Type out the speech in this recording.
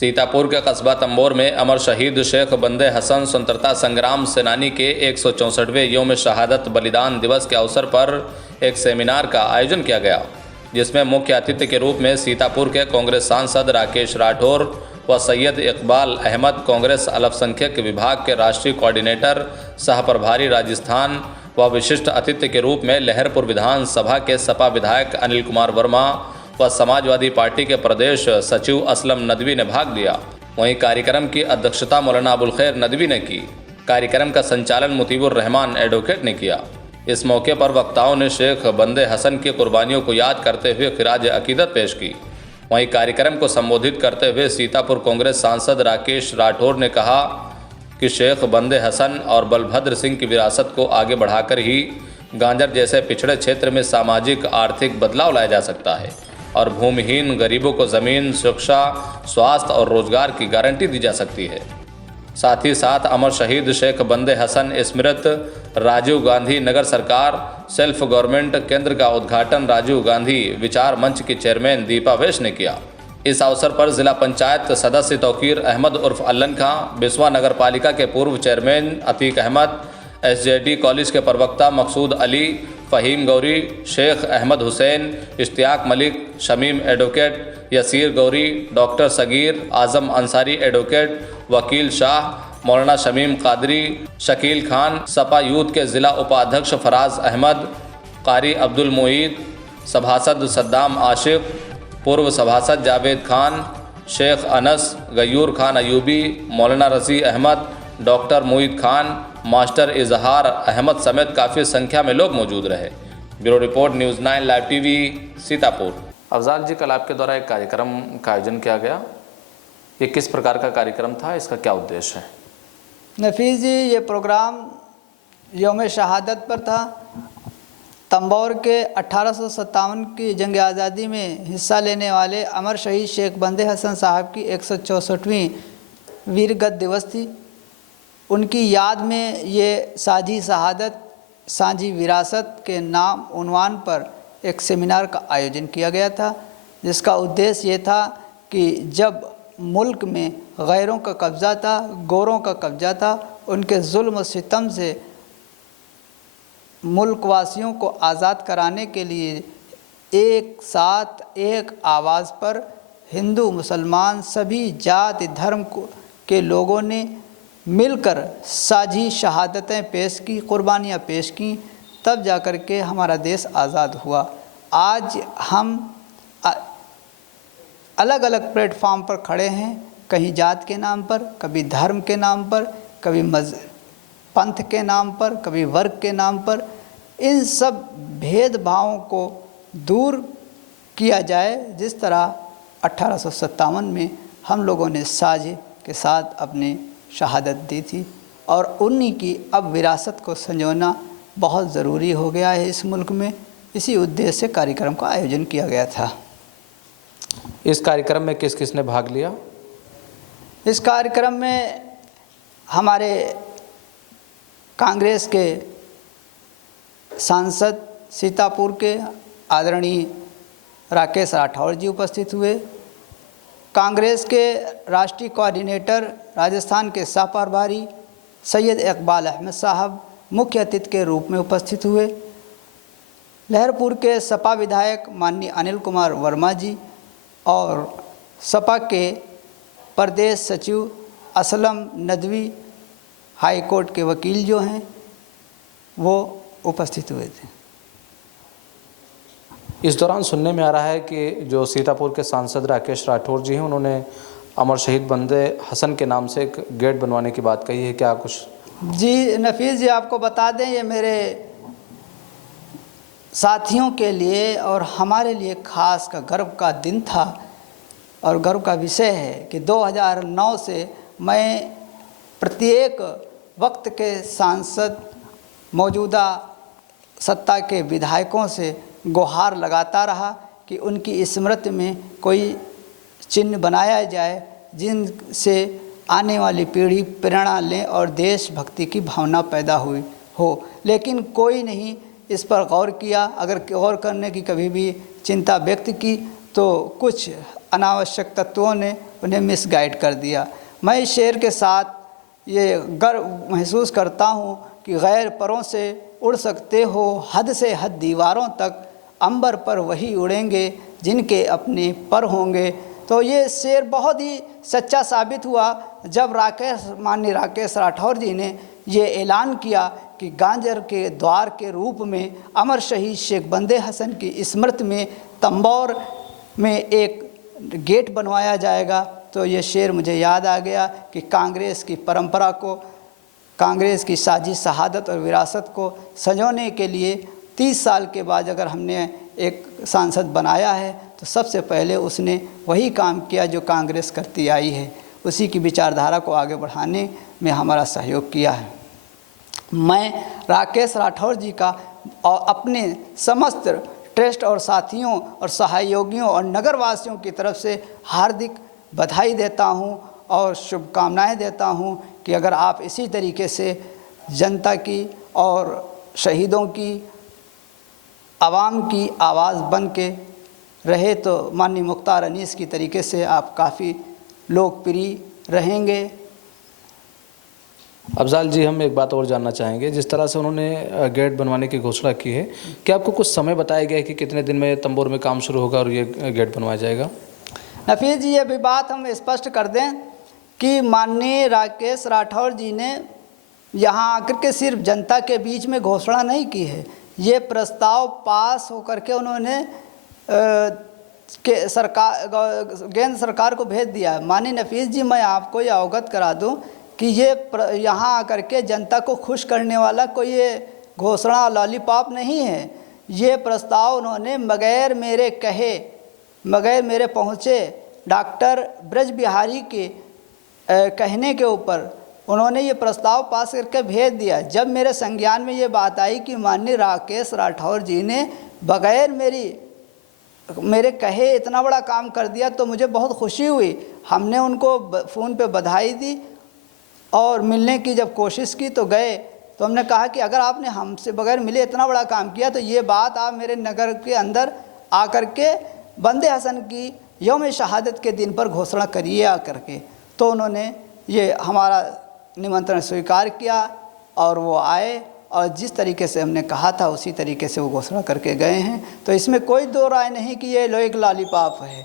सीतापुर के कस्बा तंबोर में अमर शहीद शेख बंदे हसन स्वतंत्रता संग्राम सेनानी के 164वें यौम शहादत बलिदान दिवस के अवसर पर एक सेमिनार का आयोजन किया गया, जिसमें मुख्य अतिथि के रूप में सीतापुर के कांग्रेस सांसद राकेश राठौर व सैयद इकबाल अहमद कांग्रेस अल्पसंख्यक विभाग के राष्ट्रीय कोऑर्डिनेटर सह प्रभारी राजस्थान व विशिष्ट अतिथि के रूप में लहरपुर विधानसभा के सपा विधायक अनिल कुमार वर्मा व समाजवादी पार्टी के प्रदेश सचिव असलम नदवी ने भाग लिया। वहीं कार्यक्रम की अध्यक्षता मौलाना अबुल खैर नदवी ने की। कार्यक्रम का संचालन मुतीबुर रहमान एडवोकेट ने किया। इस मौके पर वक्ताओं ने शेख बंदे हसन की कुर्बानियों को याद करते हुए खिराज अकीदत पेश की। वहीं कार्यक्रम को संबोधित करते हुए सीतापुर कांग्रेस सांसद राकेश राठौर ने कहा कि शेख बंदे हसन और बलभद्र सिंह की विरासत को आगे बढ़ाकर ही गांजर जैसे पिछड़े क्षेत्र में सामाजिक आर्थिक बदलाव लाया जा सकता है और भूमिहीन गरीबों को ज़मीन, शिक्षा, स्वास्थ्य और रोजगार की गारंटी दी जा सकती है। साथ ही साथ अमर शहीद शेख बंदे हसन स्मृत राजीव गांधी नगर सरकार सेल्फ गवर्नमेंट केंद्र का उद्घाटन राजीव गांधी विचार मंच की चेयरमैन दीपा वैश ने किया। इस अवसर पर जिला पंचायत सदस्य तौकीर अहमद उर्फ अल्लन खां, बिस्वा नगर पालिका के पूर्व chairman Atiq Ahmad, SJD college के प्रवक्ता Maqsood Ali, Faheem Gauri, Sheikh Ahmad Hussain, Ishtiyaq Malik, Shamim advocate, Yasir Gauri, doctor Sagir, Azam Ansari advocate, Wakil Shah, Maulana Shamim Qadri, Shakeel Khan, Sapa youth के ज़िला उपाध्यक्ष फराज अहमद, कारी अब्दुल मुईद, सभासद सद्दाम आशिफ, पूर्व सभासद जावेद खान, शेख अनस, गयूर खान अयूबी, मौलाना रज़ी अहमद, डॉक्टर मुईद खान, मास्टर इजहार अहमद समेत काफ़ी संख्या में लोग मौजूद रहे। Bureau report news 9 live TV Sitapur. Afzal ji, कल आपके द्वारा एक कार्यक्रम का आयोजन किया गया, ये किस प्रकार का कार्यक्रम था, इसका क्या उद्देश्य है? नफीस जी, ये प्रोग्राम यौम शहादत पर था। तंबोर के 1857 की जंग आज़ादी में हिस्सा लेने वाले अमर शहीद शेख बंदे हसन साहब की 164वीं वीरगत दिवस थी। उनकी याद में ये साझी शहादत साझी विरासत के नाम उन्वान पर एक सेमिनार का आयोजन किया गया था, जिसका उद्देश्य ये था कि जब मुल्क में गैरों का कब्ज़ा था, गोरों का कब्ज़ा था, उनके जुल्म सितम से मुल्क वासियों को आज़ाद कराने के लिए एक साथ एक आवाज़ पर हिंदू मुसलमान सभी जाति धर्म के लोगों ने मिलकर साझी शहादतें पेश की, कुर्बानियाँ पेश की, तब जाकर के हमारा देश आज़ाद हुआ। आज हम अलग अलग प्लेटफार्म पर खड़े हैं, कहीं जात के नाम पर, कभी धर्म के नाम पर, कभी पंथ के नाम पर, कभी वर्ग के नाम पर। इन सब भेदभावों को दूर किया जाए, जिस तरह 1857 में हम लोगों ने साझे के साथ अपनी शहादत दी थी, और उन्हीं की अब विरासत को संजोना बहुत ज़रूरी हो गया है इस मुल्क में। इसी उद्देश्य से कार्यक्रम का आयोजन किया गया था। इस कार्यक्रम में किस किस ने भाग लिया? इस कार्यक्रम में हमारे कांग्रेस के सांसद सीतापुर के आदरणीय राकेश राठौर जी उपस्थित हुए। कांग्रेस के राष्ट्रीय कोऑर्डिनेटर राजस्थान के सह प्रभारी सैयद इकबाल अहमद साहब मुख्य अतिथि के रूप में उपस्थित हुए। लहरपुर के सपा विधायक माननीय अनिल कुमार वर्मा जी और सपा के प्रदेश सचिव असलम नदवी, हाई कोर्ट के वकील जो हैं, वो उपस्थित हुए थे। इस दौरान सुनने में आ रहा है कि जो सीतापुर के सांसद राकेश राठौर जी हैं, उन्होंने अमर शहीद बंदे हसन के नाम से एक गेट बनवाने की बात कही है, क्या कुछ? जी नफीस जी, आपको बता दें, ये मेरे साथियों के लिए और हमारे लिए खास का गर्व का दिन था और गर्व का विषय है कि 2009 से मैं प्रत्येक वक्त के सांसद, मौजूदा सत्ता के विधायकों से गुहार लगाता रहा कि उनकी स्मृति में कोई चिन्ह बनाया जाए, जिनसे आने वाली पीढ़ी प्रेरणा लें और देशभक्ति की भावना पैदा हुई हो। लेकिन कोई नहीं इस पर गौर किया। अगर गौर करने की कभी भी चिंता व्यक्त की तो कुछ अनावश्यक तत्वों ने उन्हें मिसगाइड कर दिया। मैं इस शेर के साथ ये गर्व महसूस करता हूँ कि गैर परों से उड़ सकते हो हद से हद दीवारों तक, अंबर पर वही उड़ेंगे जिनके अपने पर होंगे। तो ये शेर बहुत ही सच्चा साबित हुआ जब माननीय राकेश राठौर जी ने ये ऐलान किया कि गांजर के द्वार के रूप में अमर शहीद शेख बंदे हसन की स्मृति में तंबौर में एक गेट बनवाया जाएगा। तो ये शेर मुझे याद आ गया कि कांग्रेस की परंपरा को, कांग्रेस की साजिश शहादत और विरासत को संजोने के लिए 30 साल के बाद अगर हमने एक सांसद बनाया है तो सबसे पहले उसने वही काम किया जो कांग्रेस करती आई है, उसी की विचारधारा को आगे बढ़ाने में हमारा सहयोग किया है। मैं राकेश राठौर जी का और अपने समस्त ट्रस्ट और साथियों और सहयोगियों और नगरवासियों की तरफ से हार्दिक बधाई देता हूं और शुभकामनाएं देता हूं कि अगर आप इसी तरीके से जनता की और शहीदों की, आवाम की आवाज़ बन के रहे तो माननीय मुख्तार अनीस की तरीके से आप काफ़ी लोकप्रिय रहेंगे। अफजाल जी, हम एक बात और जानना चाहेंगे, जिस तरह से उन्होंने गेट बनवाने की घोषणा की है, क्या आपको कुछ समय बताया गया है कि कितने दिन में तंबोर में काम शुरू होगा और ये गेट बनवाया जाएगा? नफीस जी, ये भी बात हम स्पष्ट कर दें कि माननीय राकेश राठौर जी ने यहाँ आकर के सिर्फ जनता के बीच में घोषणा नहीं की है, ये प्रस्ताव पास होकर के उन्होंने केंद्र सरकार को भेज दिया है। माननीय नफीस जी, मैं आपको ये अवगत करा दूं कि ये यहाँ आकर के जनता को खुश करने वाला कोई ये घोषणा लॉलीपॉप नहीं है। ये प्रस्ताव उन्होंने बगैर मेरे कहे, बगैर मेरे पहुँचे डॉक्टर ब्रज बिहारी के कहने के ऊपर उन्होंने ये प्रस्ताव पास करके भेज दिया। जब मेरे संज्ञान में ये बात आई कि माननीय राकेश राठौर जी ने बगैर मेरे कहे इतना बड़ा काम कर दिया तो मुझे बहुत खुशी हुई। हमने उनको फ़ोन पे बधाई दी और मिलने की जब कोशिश की तो गए, तो हमने कहा कि अगर आपने हमसे बगैर मिले इतना बड़ा काम किया तो ये बात आप मेरे नगर के अंदर आकर के बंदे हसन की यौम शहादत के दिन पर घोषणा करिए आकर के। तो उन्होंने ये हमारा निमंत्रण स्वीकार किया और वो आए और जिस तरीके से हमने कहा था उसी तरीके से वो घोषणा करके गए हैं। तो इसमें कोई दो राय नहीं कि ये एक लॉलीपॉप है।